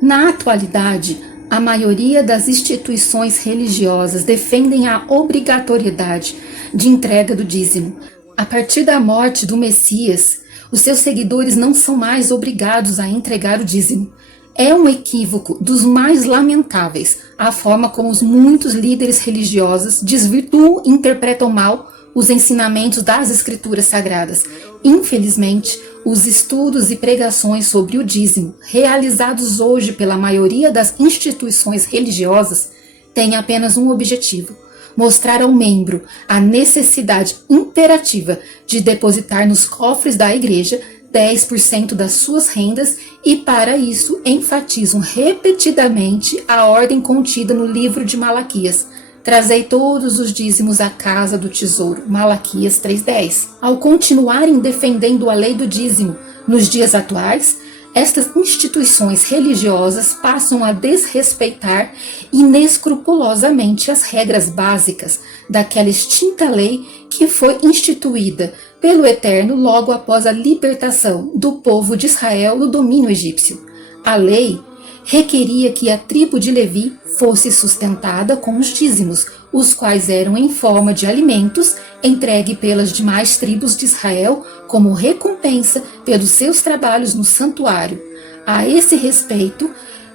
Na atualidade, a maioria das instituições religiosas defendem a obrigatoriedade de entrega do dízimo. A partir da morte do Messias, os seus seguidores não são mais obrigados a entregar o dízimo. É um equívoco dos mais lamentáveis a forma como os muitos líderes religiosos desvirtuam e interpretam mal os ensinamentos das Escrituras Sagradas. Infelizmente, os estudos e pregações sobre o dízimo, realizados hoje pela maioria das instituições religiosas, têm apenas um objetivo: mostrar ao membro a necessidade imperativa de depositar nos cofres da igreja 10% das suas rendas e, para isso, enfatizam repetidamente a ordem contida no livro de Malaquias: trazei todos os dízimos à casa do tesouro, Malaquias 3,10. Ao continuarem defendendo a lei do dízimo nos dias atuais, estas instituições religiosas passam a desrespeitar inescrupulosamente as regras básicas daquela extinta lei que foi instituída pelo Eterno logo após a libertação do povo de Israel do domínio egípcio. A lei requeria que a tribo de Levi fosse sustentada com os dízimos, os quais eram em forma de alimentos entregue pelas demais tribos de Israel como recompensa pelos seus trabalhos no santuário. A esse respeito,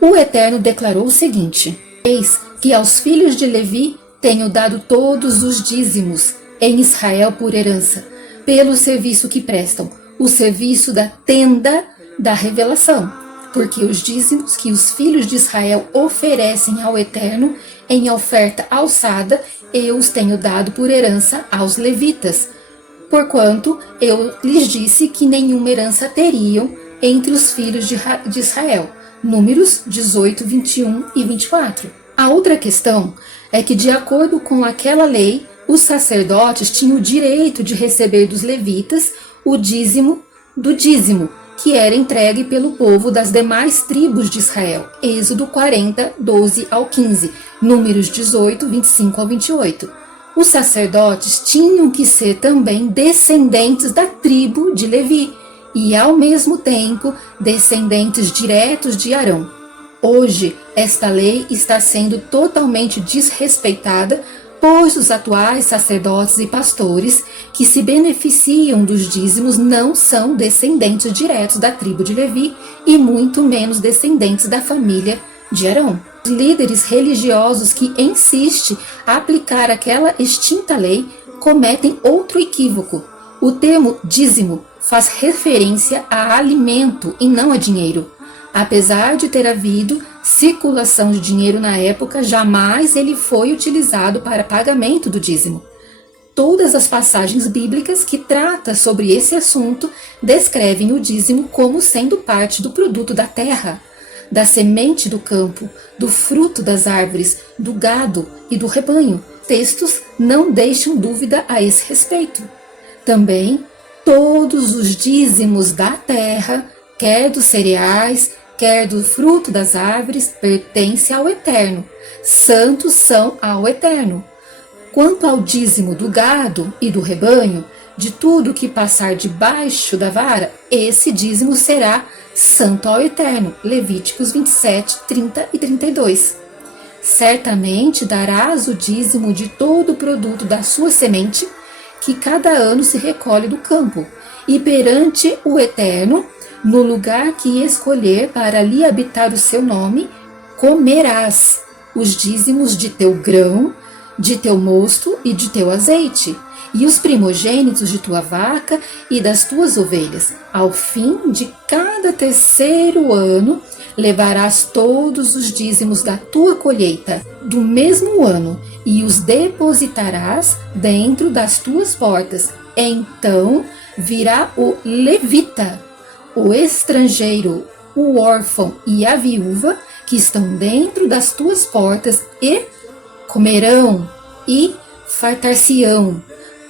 o Eterno declarou o seguinte: eis que aos filhos de Levi tenho dado todos os dízimos em Israel por herança, pelo serviço que prestam, o serviço da tenda da revelação. Porque os dízimos que os filhos de Israel oferecem ao Eterno em oferta alçada, eu os tenho dado por herança aos levitas, porquanto eu lhes disse que nenhuma herança teriam entre os filhos de Israel. Números 18, 21 e 24. A outra questão é que, de acordo com aquela lei, os sacerdotes tinham o direito de receber dos levitas o dízimo do dízimo, que era entregue pelo povo das demais tribos de Israel. Êxodo 40, 12 ao 15, Números 18, 25 ao 28. Os sacerdotes tinham que ser também descendentes da tribo de Levi e, ao mesmo tempo, descendentes diretos de Arão. Hoje, esta lei está sendo totalmente desrespeitada, pois os atuais sacerdotes e pastores que se beneficiam dos dízimos não são descendentes diretos da tribo de Levi e muito menos descendentes da família de Arão. Os líderes religiosos que insistem a aplicar aquela extinta lei cometem outro equívoco. O termo dízimo faz referência a alimento e não a dinheiro. Apesar de ter havido circulação de dinheiro na época, jamais ele foi utilizado para pagamento do dízimo. Todas as passagens bíblicas que tratam sobre esse assunto descrevem o dízimo como sendo parte do produto da terra, da semente do campo, do fruto das árvores, do gado e do rebanho. Textos não deixam dúvida a esse respeito. Também, todos os dízimos da terra, quer dos cereais, quer do fruto das árvores, pertence ao Eterno. Santos são ao Eterno. Quanto ao dízimo do gado e do rebanho, de tudo que passar debaixo da vara, esse dízimo será santo ao Eterno. Levíticos 27, 30 e 32. Certamente darás o dízimo de todo o produto da sua semente, que cada ano se recolhe do campo, e perante o Eterno, no lugar que escolher para ali habitar o seu nome, comerás os dízimos de teu grão, de teu mosto e de teu azeite, e os primogênitos de tua vaca e das tuas ovelhas. Ao fim de cada terceiro ano, levarás todos os dízimos da tua colheita do mesmo ano, e os depositarás dentro das tuas portas. Então virá o levita, o estrangeiro, o órfão e a viúva que estão dentro das tuas portas e comerão e fartar-se-ão,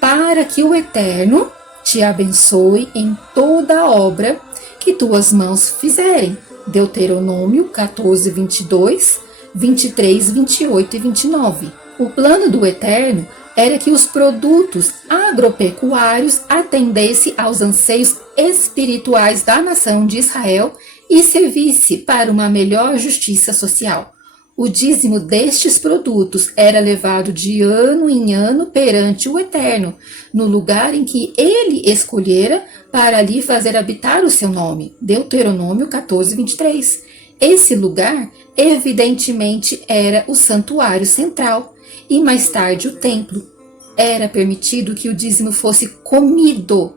para que o Eterno te abençoe em toda a obra que tuas mãos fizerem. Deuteronômio 14, 22, 23, 28 e 29. O plano do Eterno era que os produtos agropecuários atendessem aos anseios espirituais da nação de Israel e servisse para uma melhor justiça social. O dízimo destes produtos era levado de ano em ano perante o Eterno, no lugar em que ele escolhera para ali fazer habitar o seu nome. Deuteronômio 14, 23. Esse lugar, evidentemente, era o santuário central e mais tarde o templo. Era permitido que o dízimo fosse comido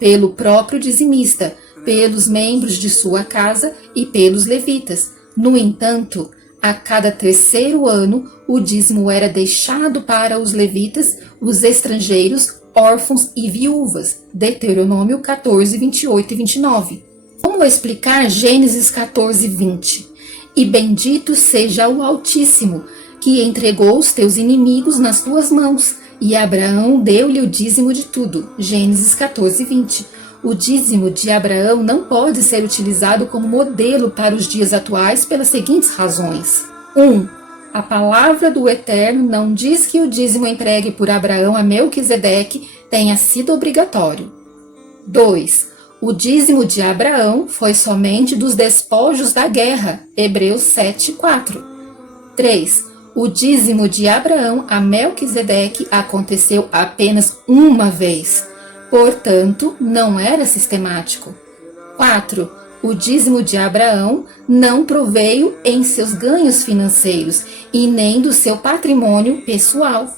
pelo próprio dizimista, pelos membros de sua casa e pelos levitas. No entanto, a cada terceiro ano, o dízimo era deixado para os levitas, os estrangeiros, órfãos e viúvas. Deuteronômio 14, 28 e 29. Como explicar Gênesis 14, 20? E bendito seja o Altíssimo, que entregou os teus inimigos nas tuas mãos. E Abraão deu-lhe o dízimo de tudo. Gênesis 14, 20. O dízimo de Abraão não pode ser utilizado como modelo para os dias atuais pelas seguintes razões. 1. A palavra do Eterno não diz que o dízimo entregue por Abraão a Melquisedeque tenha sido obrigatório. 2. O dízimo de Abraão foi somente dos despojos da guerra. Hebreus 7, 4. 3. O dízimo de Abraão a Melquisedeque aconteceu apenas uma vez. Portanto, não era sistemático. 4. O dízimo de Abraão não proveio em seus ganhos financeiros e nem do seu patrimônio pessoal.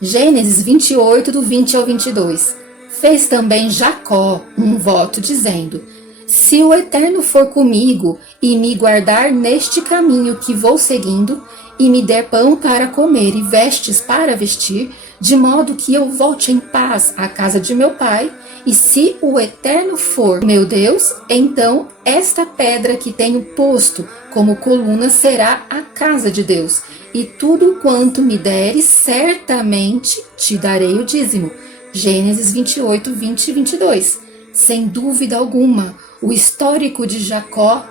Gênesis 28, do 20 ao 22. Fez também Jacó um voto, dizendo: se o Eterno for comigo e me guardar neste caminho que vou seguindo, e me der pão para comer e vestes para vestir, de modo que eu volte em paz à casa de meu pai, e se o Eterno for meu Deus, então esta pedra que tenho posto como coluna será a casa de Deus, e tudo quanto me deres, certamente te darei o dízimo. Gênesis 28, 20 e 22. Sem dúvida alguma, o histórico de Jacó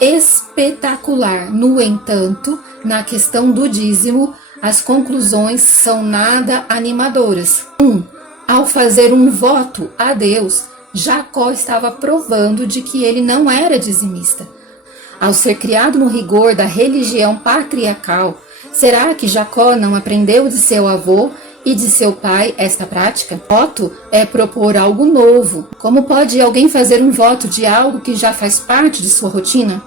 espetacular. No entanto, na questão do dízimo, as conclusões são nada animadoras. 1. Ao fazer um voto a Deus, Jacó estava provando de que ele não era dizimista. Ao ser criado no rigor da religião patriarcal, será que Jacó não aprendeu de seu avô e de seu pai esta prática? Voto é propor algo novo. Como pode alguém fazer um voto de algo que já faz parte de sua rotina?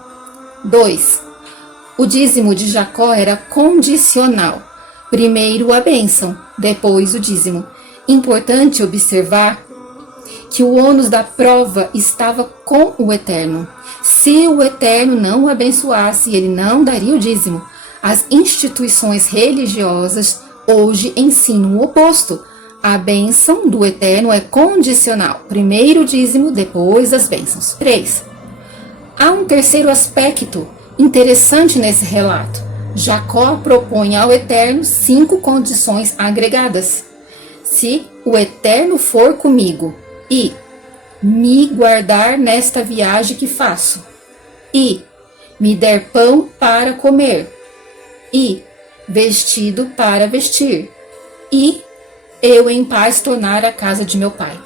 2. O dízimo de Jacó era condicional. Primeiro a bênção, depois o dízimo. Importante observar que o ônus da prova estava com o Eterno. Se o Eterno não o abençoasse, ele não daria o dízimo. As instituições religiosas hoje ensinam o oposto. A bênção do Eterno é condicional. Primeiro o dízimo, depois as bênçãos. 3. Há um terceiro aspecto interessante nesse relato. Jacó propõe ao Eterno 5 condições agregadas. Se o Eterno for comigo e me guardar nesta viagem que faço, e me der pão para comer, e vestido para vestir, e eu em paz tornar a casa de meu pai.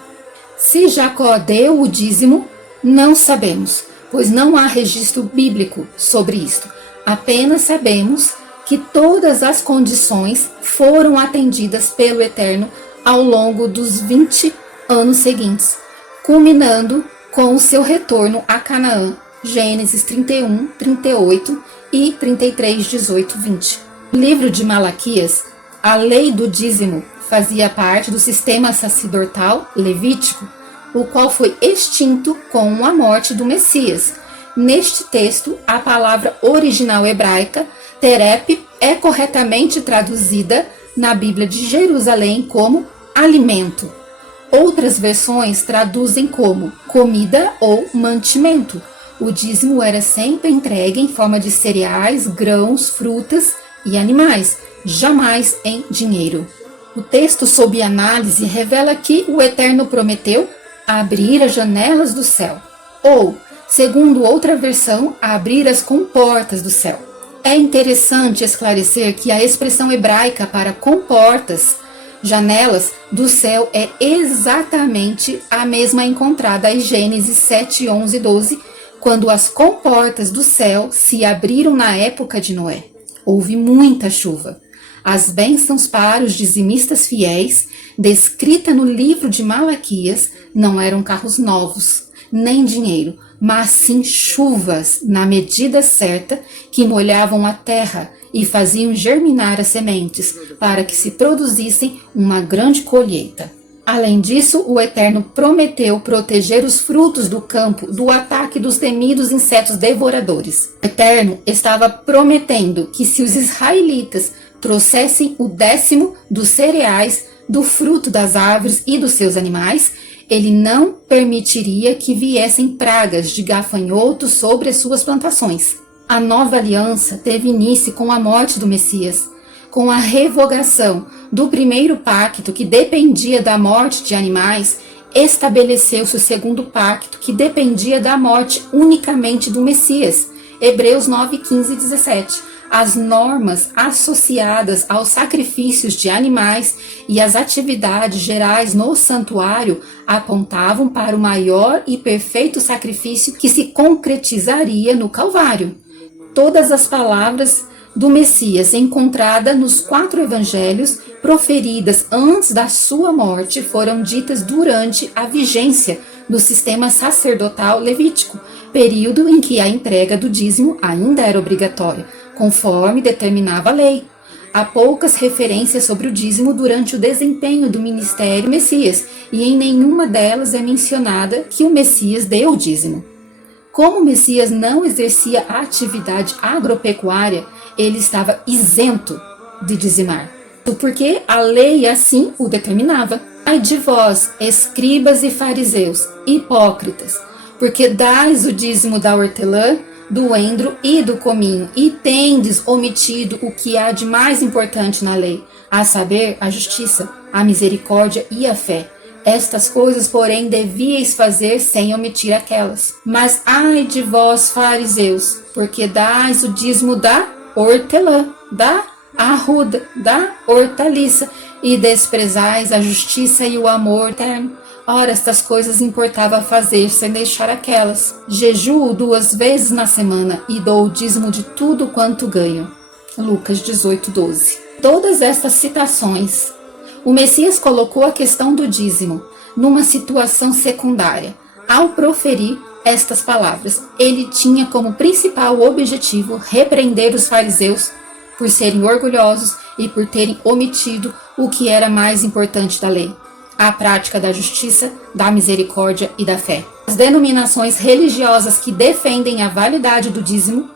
Se Jacó deu o dízimo, não sabemos, pois não há registro bíblico sobre isto. Apenas sabemos que todas as condições foram atendidas pelo Eterno ao longo dos 20 anos seguintes, culminando com o seu retorno a Canaã. Gênesis 31, 38 e 33, 18, 20. No livro de Malaquias, a lei do dízimo fazia parte do sistema sacerdotal levítico, o qual foi extinto com a morte do Messias. Neste texto, a palavra original hebraica, terep, é corretamente traduzida na Bíblia de Jerusalém como alimento. Outras versões traduzem como comida ou mantimento. O dízimo era sempre entregue em forma de cereais, grãos, frutas e animais, jamais em dinheiro. O texto sob análise revela que o Eterno prometeu abrir as janelas do céu, ou, segundo outra versão, abrir as comportas do céu. É interessante esclarecer que a expressão hebraica para comportas, janelas do céu, é exatamente a mesma encontrada em Gênesis 7, 11 e 12, quando as comportas do céu se abriram na época de Noé. Houve muita chuva. As bênçãos para os dizimistas fiéis, descrita no livro de Malaquias, não eram carros novos, nem dinheiro, mas sim chuvas na medida certa que molhavam a terra e faziam germinar as sementes, para que se produzissem uma grande colheita. Além disso, o Eterno prometeu proteger os frutos do campo do ataque dos temidos insetos devoradores. O Eterno estava prometendo que se os israelitas trouxessem o 10º dos cereais, do fruto das árvores e dos seus animais, ele não permitiria que viessem pragas de gafanhotos sobre as suas plantações. A nova aliança teve início com a morte do Messias, com a revogação do primeiro pacto que dependia da morte de animais. Estabeleceu-se o segundo pacto que dependia da morte unicamente do Messias. Hebreus 9, 15 e 17. As normas associadas aos sacrifícios de animais e as atividades gerais no santuário apontavam para o maior e perfeito sacrifício que se concretizaria no Calvário. Todas as palavras do Messias encontradas nos 4 evangelhos, proferidas antes da sua morte, foram ditas durante a vigência do sistema sacerdotal levítico, período em que a entrega do dízimo ainda era obrigatória, conforme determinava a lei. Há poucas referências sobre o dízimo durante o desempenho do ministério Messias, e em nenhuma delas é mencionada que o Messias deu o dízimo. Como o Messias não exercia atividade agropecuária, ele estava isento de dizimar, porque a lei assim o determinava. Ai de vós, escribas e fariseus, hipócritas, porque dais o dízimo da hortelã, do endro e do cominho, e tendes omitido o que há de mais importante na lei, a saber, a justiça, a misericórdia e a fé. Estas coisas, porém, devíeis fazer sem omitir aquelas. Mas ai de vós, fariseus, porque dais o dízimo da hortelã, da arruda, da hortaliça, e desprezais a justiça e o amor eterno. Ora, estas coisas importava fazer sem deixar aquelas. Jejuo 2 vezes na semana e dou o dízimo de tudo quanto ganho. Lucas 18, 12. Todas estas citações, o Messias colocou a questão do dízimo numa situação secundária. Ao proferir estas palavras, ele tinha como principal objetivo repreender os fariseus por serem orgulhosos e por terem omitido o que era mais importante da lei: a prática da justiça, da misericórdia e da fé. As denominações religiosas que defendem a validade do dízimo,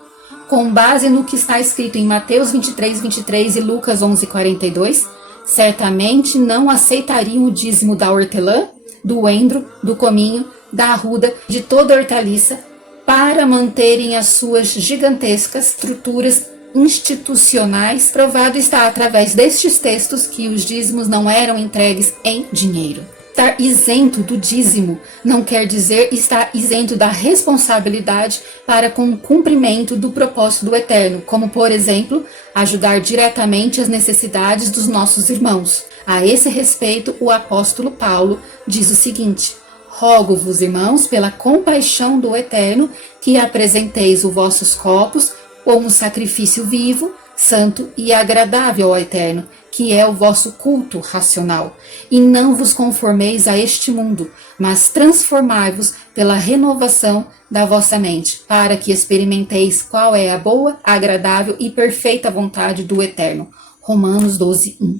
com base no que está escrito em Mateus 23, 23 e Lucas 11, 42, certamente não aceitariam o dízimo da hortelã, do endro, do cominho, da arruda, de toda hortaliça, para manterem as suas gigantescas estruturas institucionais. Provado está através destes textos que os dízimos não eram entregues em dinheiro. Estar isento do dízimo não quer dizer estar isento da responsabilidade para com o cumprimento do propósito do Eterno, como, por exemplo, ajudar diretamente as necessidades dos nossos irmãos. A esse respeito, o apóstolo Paulo diz o seguinte: rogo-vos, irmãos, pela compaixão do Eterno, que apresenteis os vossos corpos como um sacrifício vivo, santo e agradável ao Eterno, que é o vosso culto racional. E não vos conformeis a este mundo, mas transformai-vos pela renovação da vossa mente, para que experimenteis qual é a boa, agradável e perfeita vontade do Eterno. Romanos 12, 1.